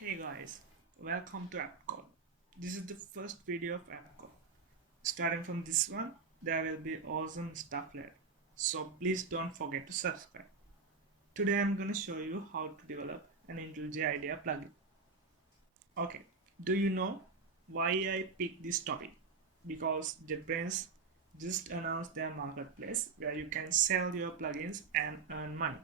Hey guys, welcome to AppCode. This is the first video of AppCode. Starting from this one, there will be awesome stuff later. So please don't forget to subscribe. Today I'm gonna show you how to develop an IntelliJ Idea plugin. Okay, do you know why I picked this topic? Because Jetbrains just announced their marketplace where you can sell your plugins and earn money.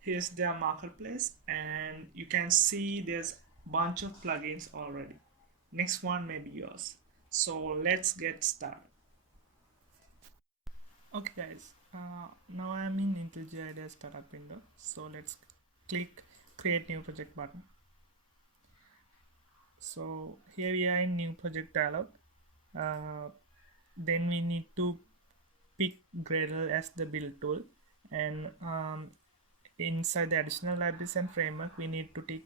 Here's their marketplace and you can see there's a bunch of plugins already. Next one may be yours. So let's get started. Okay guys, now I'm in IntelliJ Idea startup window. So let's click create new project button. So here we are in new project dialog. Then we need to pick Gradle as the build tool, and inside the additional libraries and framework we need to tick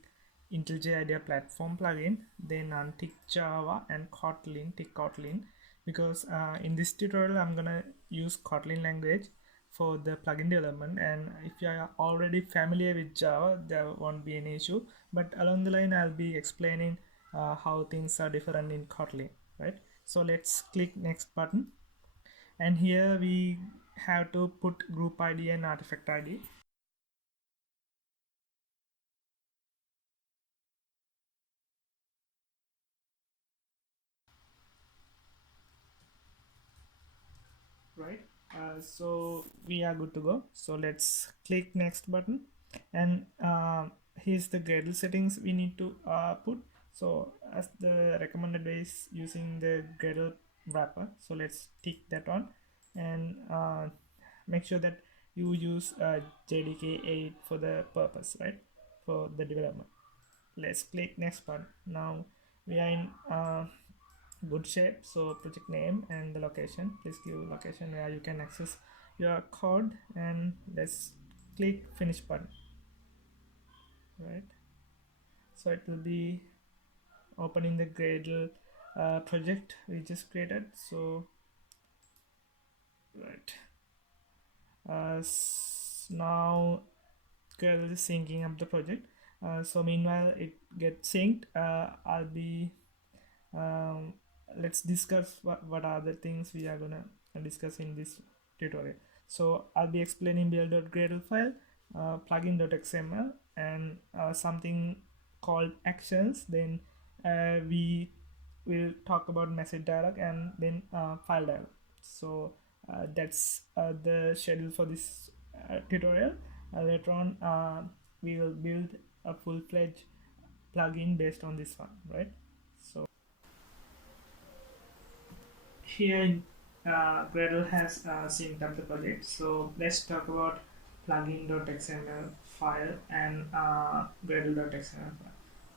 IntelliJ Idea platform plugin, then untick Java and Kotlin, tick Kotlin, because in this tutorial I'm gonna use Kotlin language for the plugin development, and if you are already familiar with Java there won't be any issue, but along the line I'll be explaining how things are different in Kotlin, right? So let's click next button, and here we have to put group ID and artifact ID. Right, so we are good to go. So let's click next button, and here's the Gradle settings we need to put. So as the recommended way is using the Gradle wrapper, so let's tick that on, and make sure that you use JDK 8 for the purpose, right, for the development. Let's click next button. Now we are in good shape. So project name and the location, please give location where you can access your code, and let's click finish button. Right, so it will be opening the Gradle project we just created. So right, now Gradle is syncing up the project. So meanwhile it gets synced, I'll be let's discuss what are the things we are gonna discuss in this tutorial. So I'll be explaining build.gradle file, plugin.xml, and something called actions. Then we will talk about message dialog, and then file dialog. So that's the schedule for this tutorial. Later on we will build a full-fledged plugin based on this one, right? So here in Gradle has synced up the project. So let's talk about plugin.xml file and gradle.xml file.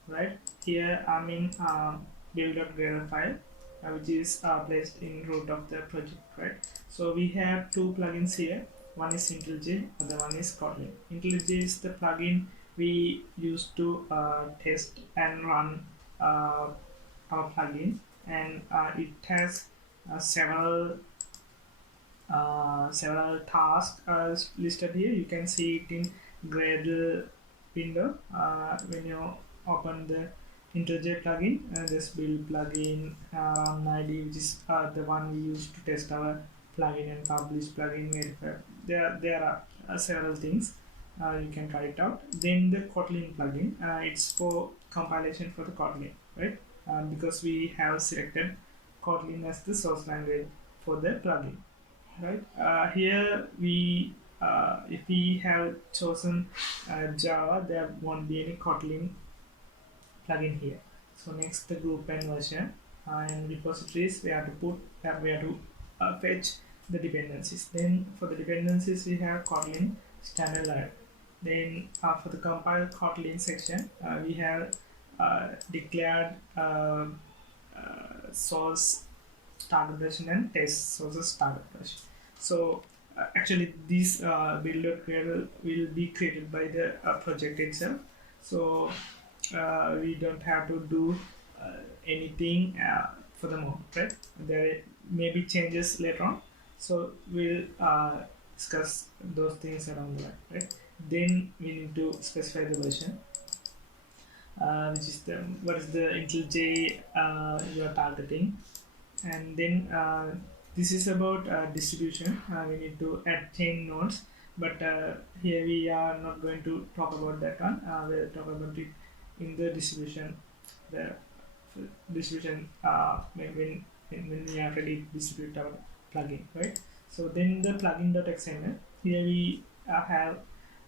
Right, here I'm in build.gradle file, which is placed in root of the project, right? So we have two plugins here. One is IntelliJ, other one is Kotlin. IntelliJ is the plugin we use to test and run our plugin, and it has several tasks listed here. You can see it in Gradle window when you open the IntelliJ plugin. This build plugin ID, which is the one we use to test our plugin, and publish plugin verify. There are several things. You can try it out. Then the Kotlin plugin, it's for compilation for the Kotlin, right? Because we have selected Kotlin as the source language for the plugin, right? Here we if we have chosen Java, there won't be any Kotlin plugin here. So next, the group and version and repositories, we have to put we have to fetch the dependencies. Then for the dependencies we have Kotlin standard library. Then for the compile Kotlin section, we have declared source target version and test sources target version. So actually this build.gradle will be created by the project itself. So we don't have to do anything for the moment, right? There may be changes later on, so we'll discuss those things around the line, right? Then we need to specify the version. which is the what is the IntelliJ you are targeting, and then this is about distribution. We need to add chain nodes, but here we are not going to talk about that one. We'll talk about it in the distribution. The distribution when we are ready to distribute our plugin, right? So then the plugin.xml, here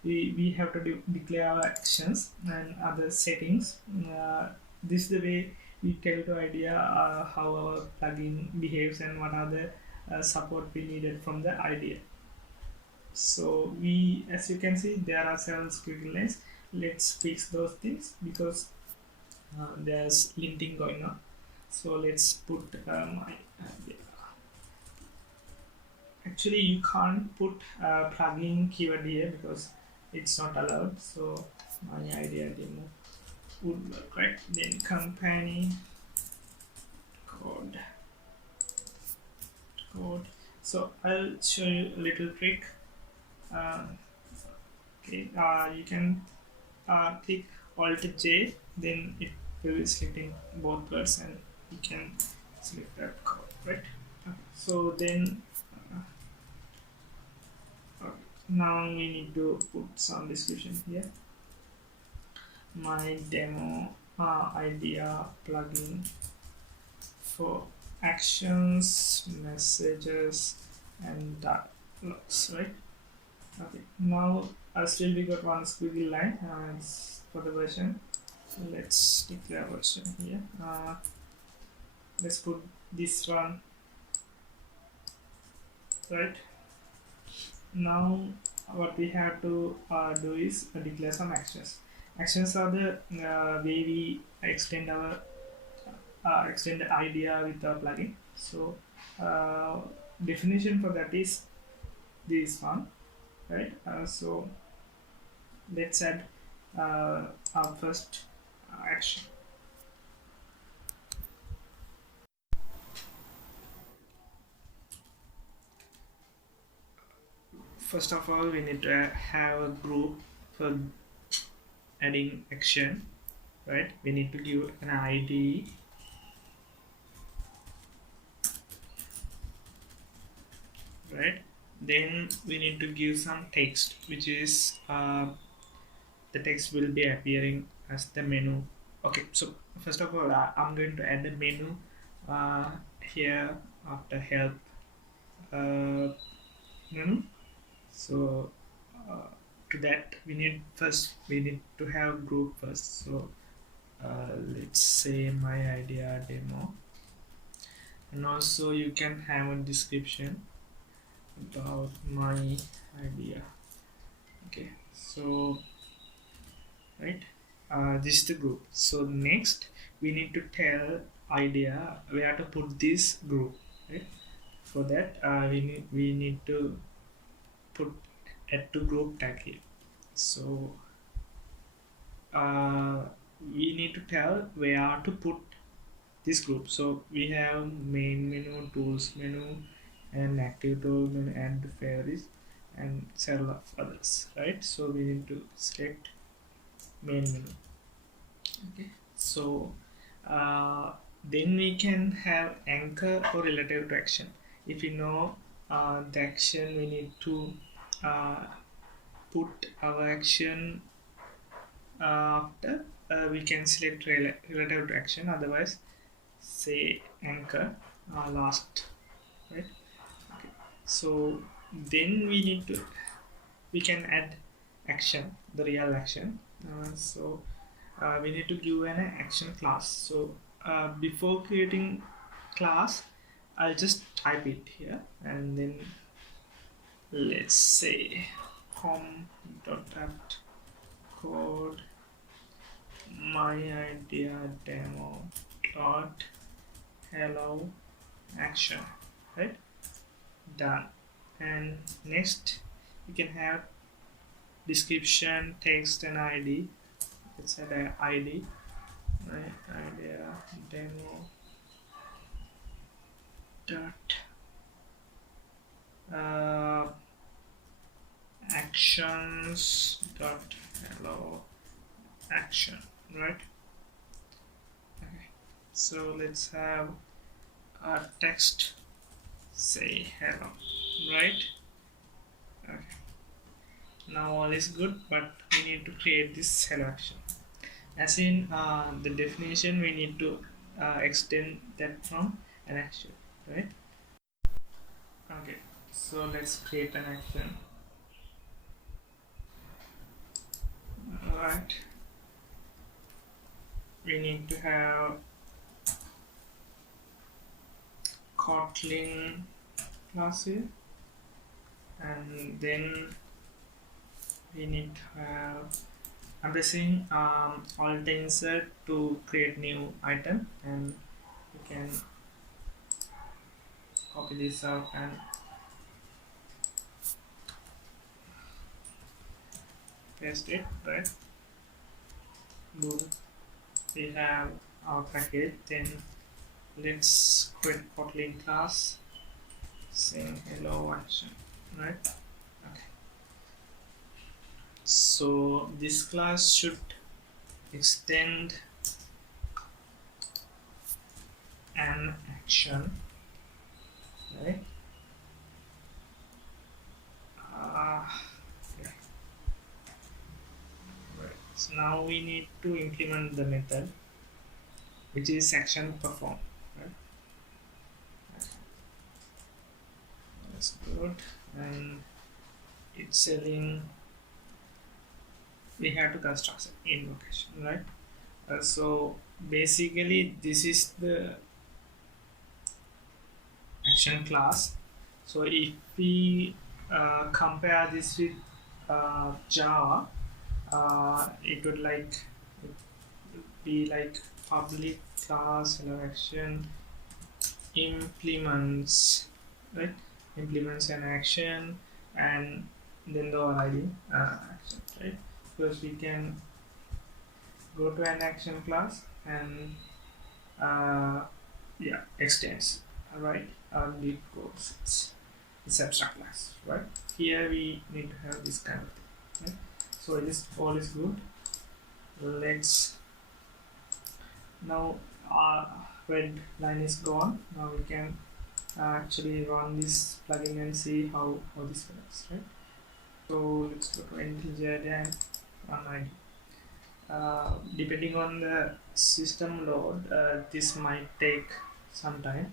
we have to declare our actions and other settings. This is the way we tell the idea how our plugin behaves and what are the support we needed from the idea. So we, as you can see, there are several squiggly lines. Let's fix those things because there's linting going on. So let's put my actually you can't put plugin keyword here because it's not allowed. So my idea demo would work, right? Then company code. So I'll show you a little trick. Okay, you can click Alt J, then it will be selecting both words, and you can select that code, right? Okay. So then now we need to put some description here. My demo idea plugin for actions, messages, and dialogs, right? Okay. Now still we got one squiggly line for the version. So let's declare version here. Let's put this one, right? Now what we have to do is declare some actions. Actions are the way we extend our extend the idea with our plugin. So definition for that is this one, right? So let's add our first action. First of all, we need to have a group for adding action, right? We need to give an ID, right? Then we need to give some text, which is the text will be appearing as the menu. Okay, so first of all, I'm going to add a menu here after help menu. So to that we need to have group first. So let's say my idea demo, and also you can have a description about my idea. Okay, so right, this is the group. So next we need to tell idea where to put this group, right? For that we need to put add to group tag here. So we need to tell where to put this group. So we have main menu, tools menu, and active tool menu, and favorites, and several of others, right? So we need to select main menu. Okay, so then we can have anchor or relative to action. If you know the action, we need to put our action after we can select relative to action, otherwise say anchor last, right? Okay. So then we can add action, the real action. So we need to give an action class. So before creating class, I'll just type it here, and then let's say home.apt code my idea demo dot hello action, right? Done. And next you can have description, text, and ID. Let's add an ID, my idea demo dot actions dot hello action, right? So let's have a text say hello, right? Okay. Now all is good, but we need to create this hello action. As in the definition, we need to extend that from an action, right? Okay. So let's create an action. Alright. We need to have Kotlin class here, and then we need to have, I'm pressing alt insert to create new item, and we can copy this out and paste it, right? Boom. We have our package. Then let's create Kotlin class saying hello action, right? Okay. So this class should extend an action, right? Okay. Right. So now we need to implement the method which is action perform, right? That's good. And it's selling, we have to construct an invocation, right? So basically this is the action class. So if we compare this with Java, it would be like public class hello action implements, right? Implements an action and then the ID action, right? Because we can go to an action class and yeah, extends, right? Lead goes, it's abstract class, right? Here we need to have this kind of thing, right? So this all is good. Let's now our red line is gone. Now we can actually run this plugin and see how this works, right? So let's go to IntelliJ Idea and run ID. Depending on the system load, this might take some time.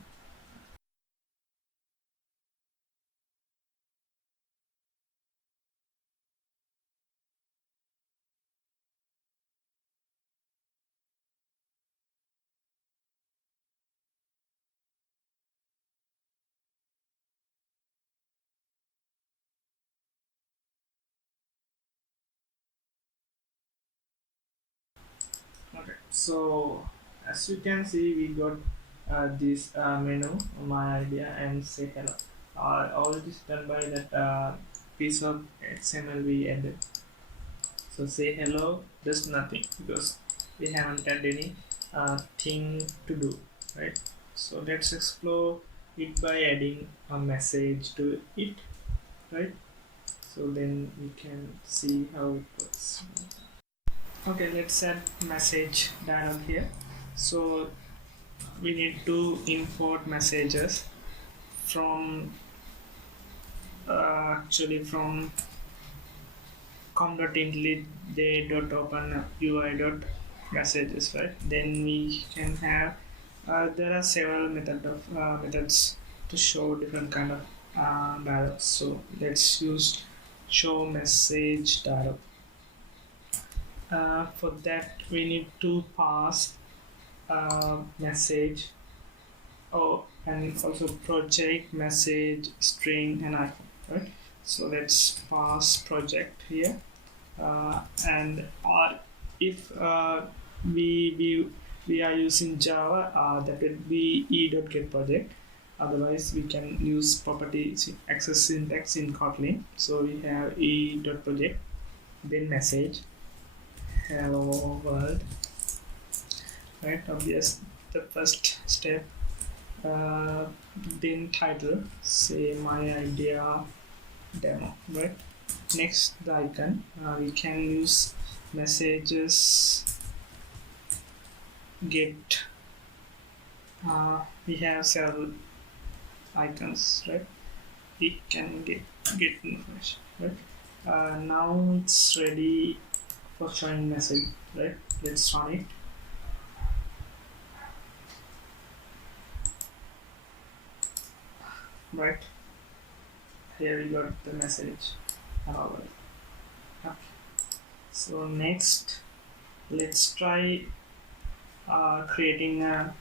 Okay, so as you can see, we got this menu, my idea, and say hello. All it is done by that piece of XML we added. So say hello does nothing because we haven't had any thing to do, right? So let's explore it by adding a message to it, right? So then we can see how it works. Okay, let's add message dialog here. So we need to import messages from actually from com.IntelliJ.open UI.messages, right? Then we can have there are several methods to show different kind of dialogs. So let's use show message dialog. For that we need to pass message, and also project message string and icon, right? So let's pass project here, and if we are using Java, that will be e.getProject. Otherwise we can use property access syntax in Kotlin. So we have e.project, then message hello world, right? Obvious, the first step. Then title, say my idea demo, right? Next the icon, we can use messages get we have several icons, right? We can get information, right? Now it's ready for showing message, right? Let's run it. Right here we got the message. Okay. So next, let's try creating a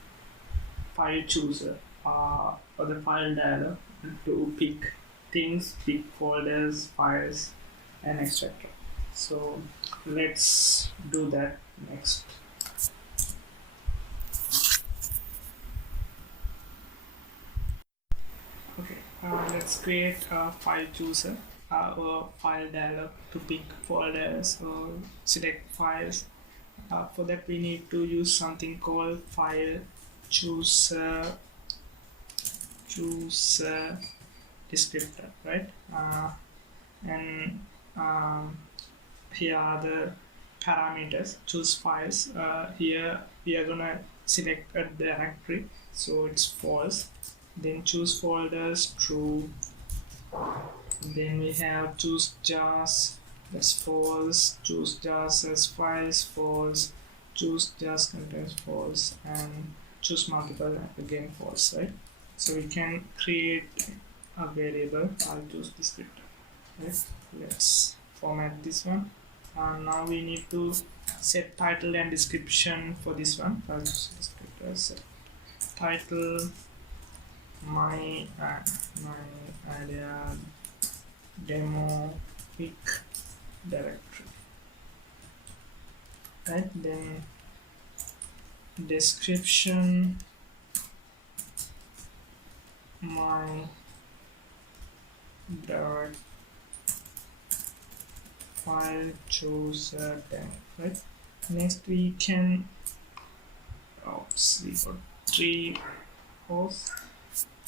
file chooser or the file dialog to pick things, pick folders, files, and etc. So let's do that next. Okay, let's create a file chooser or file dialog to pick folders or select files. For that we need to use something called file chooser descriptor, right? And here are the parameters. Choose files. Here we are gonna select a directory, so it's false. Then choose folders, true. Then we have choose jars, that's false. Choose jars as files, false. Choose jars contains false, and choose multiple, again false, right? So we can create a variable. I'll choose descriptor, right? Let's format this one. Now we need to set title and description for this one. I'll choose descriptor. Set title, my idea demo pick directory, right? Then description, my direct file chooser demo, right? Next we can we got 3 rows.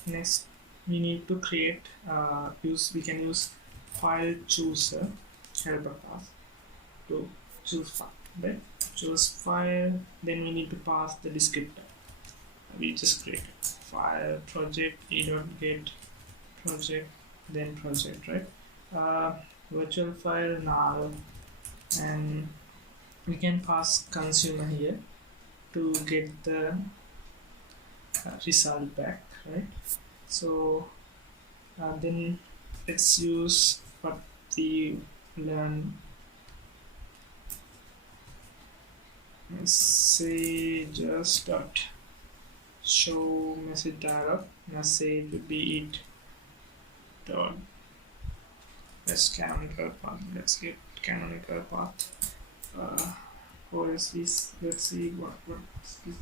Next we need to create we can use file chooser helper class to choose file, right? Choose file, then we need to pass the descriptor. We just create file project e.get project, then project, right? Virtual file null, and we can pass consumer here to get the result back, right? So then let's use what we learned. Messages dot show message dialog. Message would be it dot. Let's canonical path. Let's get canonical path. What is this? Let's see what is this.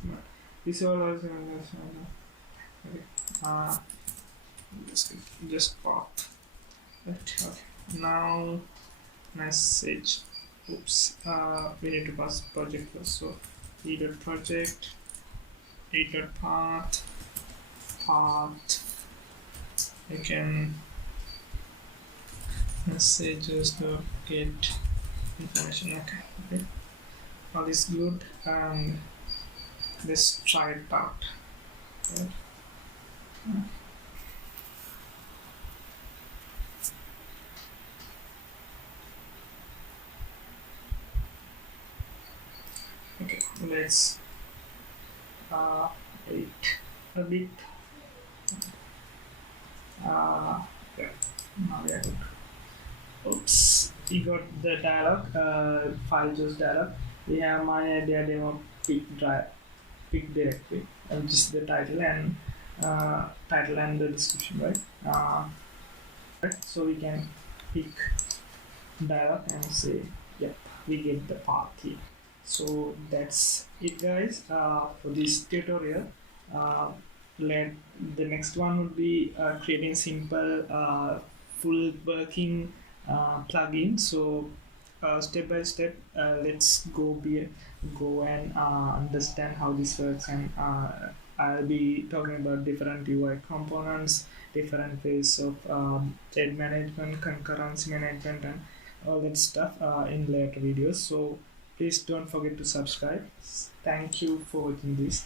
Visualize okay. Just path. Right. Okay. Now message. Oops. We need to pass project first. So e.project, e.path, path. You can messages to get information. Okay. All is good, and let's try it out. Right. Okay, let's wait a bit. Yeah, now we are good. Oops, we got the dialog, file choose dialog. We have my idea demo pick directory, which is the title and the description, right? Right? So we can pick dialog and say, yep, we get the path here. So that's it, guys, for this tutorial. The next one would be creating simple full working plugin. So step by step, let's go and understand how this works, and I'll be talking about different UI components, different ways of thread management, concurrency management, and all that stuff in later videos. So please don't forget to subscribe. Thank you for watching this.